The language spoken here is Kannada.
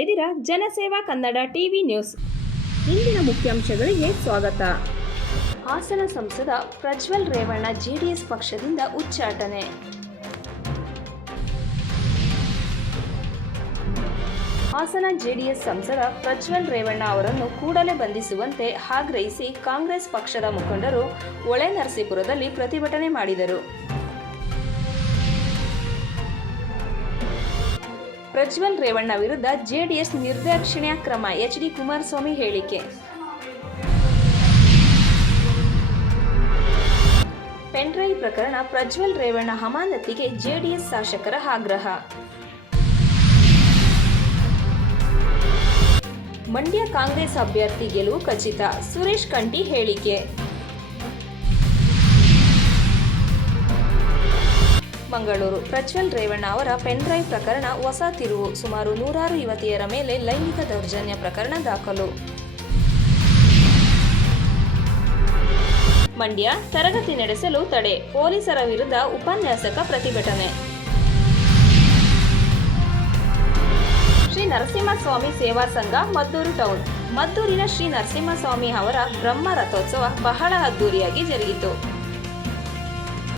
ಇದ್ದೀರಾ ಜನಸೇವಾ ಕನ್ನಡ ಟಿವಿ ನ್ಯೂಸ್. ಇಂದಿನ ಮುಖ್ಯಾಂಶಗಳಿಗೆ ಸ್ವಾಗತ. ಹಾಸನ ಸಂಸದ ಪ್ರಜ್ವಲ್ ರೇವಣ್ಣ ಜೆಡಿಎಸ್ ಪಕ್ಷದಿಂದ ಉಚ್ಚಾಟನೆ. ಹಾಸನ ಜೆಡಿಎಸ್ ಸಂಸದ ಪ್ರಜ್ವಲ್ ರೇವಣ್ಣ ಅವರನ್ನು ಕೂಡಲೇ ಬಂಧಿಸುವಂತೆ ಆಗ್ರಹಿಸಿ ಕಾಂಗ್ರೆಸ್ ಪಕ್ಷದ ಮುಖಂಡರು ಹೊಳೆನರಸೀಪುರದಲ್ಲಿ ಪ್ರತಿಭಟನೆ ಮಾಡಿದರು. ಪ್ರಜ್ವಲ್ ರೇವಣ್ಣ ವಿರುದ್ಧ ಜೆಡಿಎಸ್ ನಿರ್ದಾಕ್ಷಿಣ್ಯ ಕ್ರಮ. ಎಚ್.ಡಿ. ಕುಮಾರಸ್ವಾಮಿ ಹೇಳಿಕೆ. ಪೆನ್ಡ್ರೈವ್ ಪ್ರಕರಣ. ಪ್ರಜ್ವಲ್ ರೇವಣ್ಣ ಅಮಾನತಿಗೆ ಜೆಡಿಎಸ್ ಶಾಸಕರ ಆಗ್ರಹ. ಮಂಡ್ಯ ಕಾಂಗ್ರೆಸ್ ಅಭ್ಯರ್ಥಿ ಗೆಲುವು ಖಚಿತ. ಸುರೇಶ್ ಕಂಠಿ ಹೇಳಿಕೆ. ಮಂಗಳೂರು. ಪ್ರಜ್ವಲ್ ರೇವಣ್ಣ ಅವರ ಪೆನ್ಡ್ರೈವ್ ಪ್ರಕರಣ ಹೊಸ ತಿರುವು. ಸುಮಾರು 106 ಯುವತಿಯರ ಮೇಲೆ ಲೈಂಗಿಕ ದೌರ್ಜನ್ಯ ಪ್ರಕರಣ ದಾಖಲು. ಮಂಡ್ಯ. ತರಗತಿ ನಡೆಸಲು ತಡೆ. ಪೊಲೀಸರ ವಿರುದ್ಧ ಉಪನ್ಯಾಸಕ ಪ್ರತಿಭಟನೆ. ಶ್ರೀ ನರಸಿಂಹಸ್ವಾಮಿ ಸೇವಾ ಸಂಘ ಮದ್ದೂರು ಟೌನ್. ಮದ್ದೂರಿನ ಶ್ರೀ ನರಸಿಂಹಸ್ವಾಮಿ ಅವರ ಬ್ರಹ್ಮ ರಥೋತ್ಸವ ಬಹಳ ಅದ್ದೂರಿಯಾಗಿ ಜರುಗಿತು.